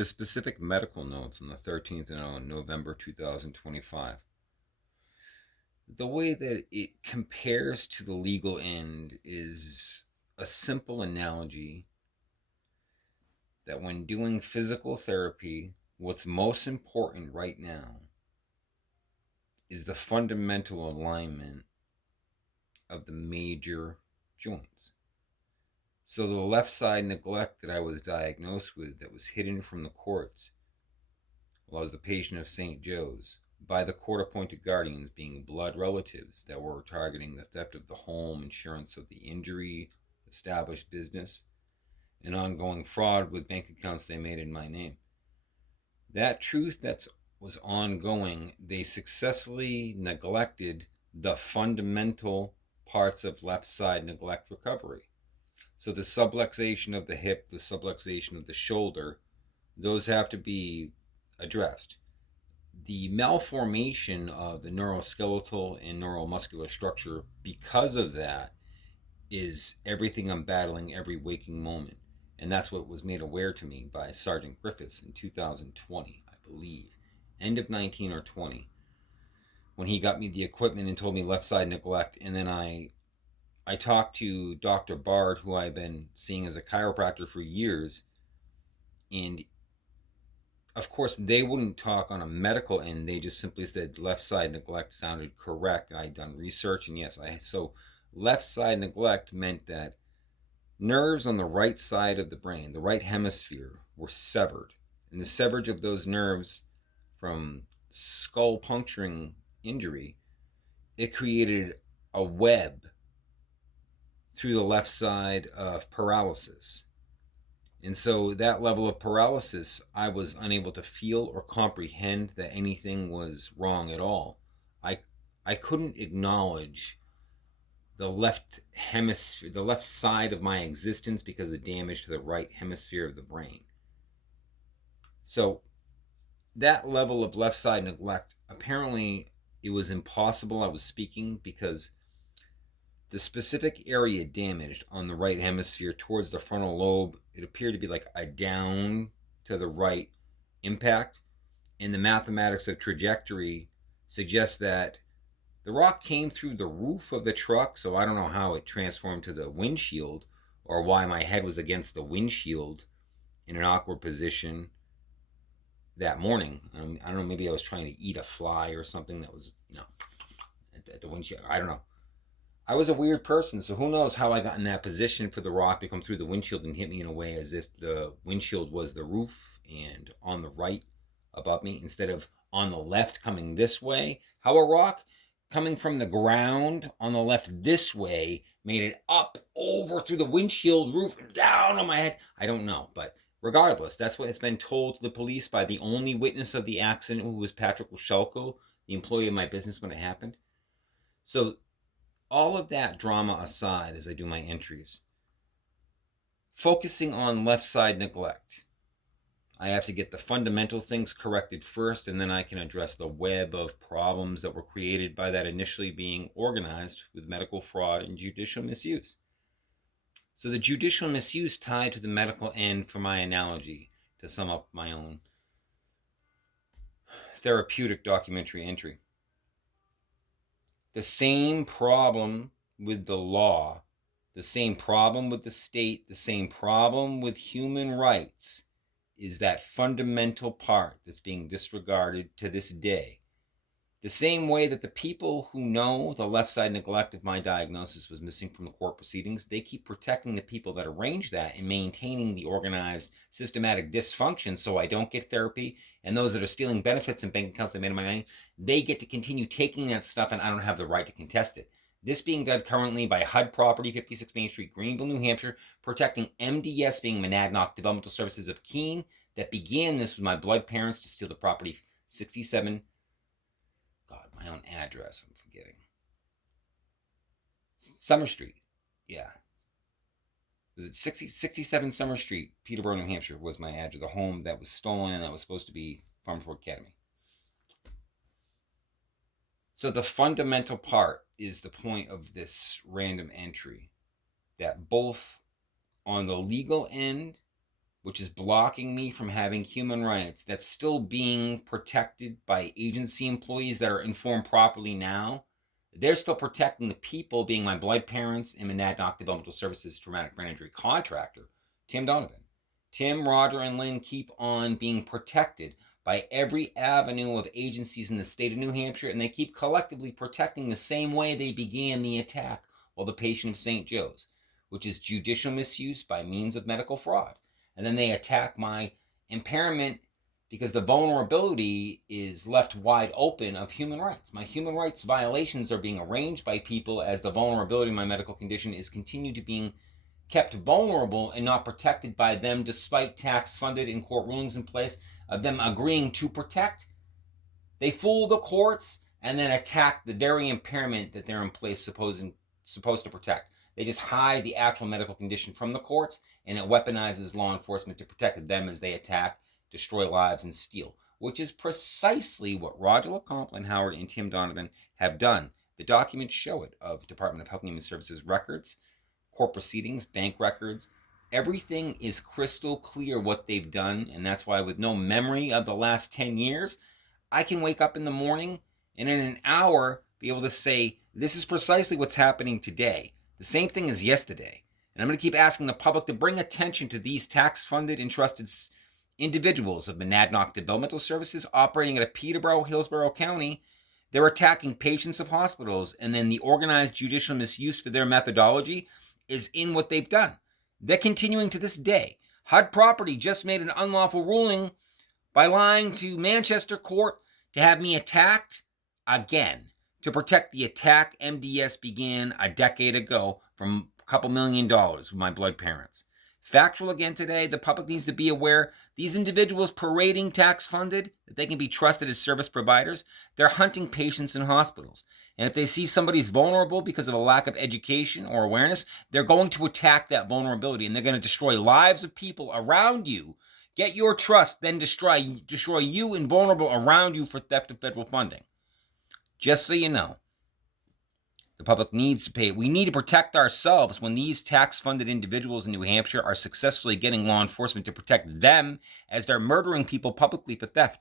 The specific medical notes on the 13th of November 2025. The way that it compares to the legal end is a simple analogy that when doing physical therapy, what's most important right now is the fundamental alignment of the major joints. So the left side neglect that I was diagnosed with, that was hidden from the courts while I was the patient of St. Joe's, by the court-appointed guardians being blood relatives that were targeting the theft of the home, insurance of the injury, established business, and ongoing fraud with bank accounts they made in my name. That truth that was ongoing, they successfully neglected the fundamental parts of left side neglect recovery. So the subluxation of the hip, the subluxation of the shoulder, those have to be addressed. The malformation of the neuroskeletal and neuromuscular structure because of that is everything I'm battling every waking moment. And that's what was made aware to me by Sergeant Griffiths in 2020, I believe. End of 19 or 20. When he got me the equipment and told me left side neglect. And then I talked to Dr. Bard, who I've been seeing as a chiropractor for years. And of course, they wouldn't talk on a medical end. They just simply said left side neglect sounded correct. And I'd done research. And yes, so left side neglect meant that nerves on the right side of the brain, the right hemisphere, were severed. And the severage of those nerves from skull puncturing injury, it created a web through the left side of paralysis. And so that level of paralysis, I was unable to feel or comprehend that anything was wrong at all. I couldn't acknowledge the left hemisphere, the left side of my existence because of the damage to the right hemisphere of the brain. So that level of left side neglect, apparently it was impossible. I was speaking because the specific area damaged on the right hemisphere towards the frontal lobe, it appeared to be like a down to the right impact. And the mathematics of trajectory suggests that the rock came through the roof of the truck, so I don't know how it transformed to the windshield or why my head was against the windshield in an awkward position that morning. I don't know, maybe I was trying to eat a fly or something that was, at the windshield. I don't know. I was a weird person, so who knows how I got in that position for the rock to come through the windshield and hit me in a way as if the windshield was the roof and on the right above me instead of on the left coming this way. How a rock coming from the ground on the left this way made it up over through the windshield roof and down on my head. I don't know, but regardless, that's what has been told to the police by the only witness of the accident, who was Patrick Rochelko, the employee of my business when it happened. So all of that drama aside, as I do my entries, focusing on left side neglect, I have to get the fundamental things corrected first, and then I can address the web of problems that were created by that initially being organized with medical fraud and judicial misuse. So the judicial misuse tied to the medical end, for my analogy, to sum up my own therapeutic documentary entry. The same problem with the law, the same problem with the state, the same problem with human rights is that fundamental part that's being disregarded to this day. The same way that the people who know the left side neglect of my diagnosis was missing from the court proceedings, they keep protecting the people that arrange that and maintaining the organized, systematic dysfunction so I don't get therapy. And those that are stealing benefits and bank accounts they made in my name, they get to continue taking that stuff and I don't have the right to contest it. This being done currently by HUD Property, 56 Main Street, Greenville, New Hampshire, protecting MDS, being Monadnock Developmental Services of Keene, that began this with my blood parents to steal the property 67, God, my own address, I'm forgetting. Summer Street, yeah. Was it 67 Summer Street, Peterborough, New Hampshire was my address, the home that was stolen and that was supposed to be Farm Ford Academy. So the fundamental part is the point of this random entry, that both on the legal end which is blocking me from having human rights that's still being protected by agency employees that are informed properly now. They're still protecting the people, being my blood parents and Monadnock Developmental Services traumatic brain injury contractor, Tim Donovan. Tim, Roger, and Lynn keep on being protected by every avenue of agencies in the state of New Hampshire, and they keep collectively protecting the same way they began the attack while the patient of St. Joe's, which is judicial misuse by means of medical fraud. And then they attack my impairment because the vulnerability is left wide open of human rights. My human rights violations are being arranged by people as the vulnerability of my medical condition is continued to being kept vulnerable and not protected by them, despite tax-funded and court rulings in place of them agreeing to protect. They fool the courts and then attack the very impairment that they're in place supposed to protect. They just hide the actual medical condition from the courts, and it weaponizes law enforcement to protect them as they attack, destroy lives, and steal, which is precisely what Roger LeComte, Howard, and Tim Donovan have done. The documents show it, of Department of Health and Human Services records, court proceedings, bank records. Everything is crystal clear what they've done, and that's why with no memory of the last 10 years, I can wake up in the morning and in an hour be able to say, this is precisely what's happening today. The same thing as yesterday. And I'm going to keep asking the public to bring attention to these tax-funded, entrusted individuals of Monadnock Developmental Services operating out of Peterborough, Hillsborough County. They're attacking patients of hospitals, and then the organized judicial misuse for their methodology is in what they've done. They're continuing to this day. HUD Property just made an unlawful ruling by lying to Manchester Court to have me attacked again. To protect the attack MDS began a decade ago from a couple $1 million with my blood parents. Factual again today, the public needs to be aware these individuals parading tax-funded, that they can be trusted as service providers, they're hunting patients in hospitals. And if they see somebody's vulnerable because of a lack of education or awareness, they're going to attack that vulnerability, and they're going to destroy lives of people around you. Get your trust, then destroy you and vulnerable around you for theft of federal funding. Just so you know, the public needs to pay. We need to protect ourselves when these tax-funded individuals in New Hampshire are successfully getting law enforcement to protect them as they're murdering people publicly for theft.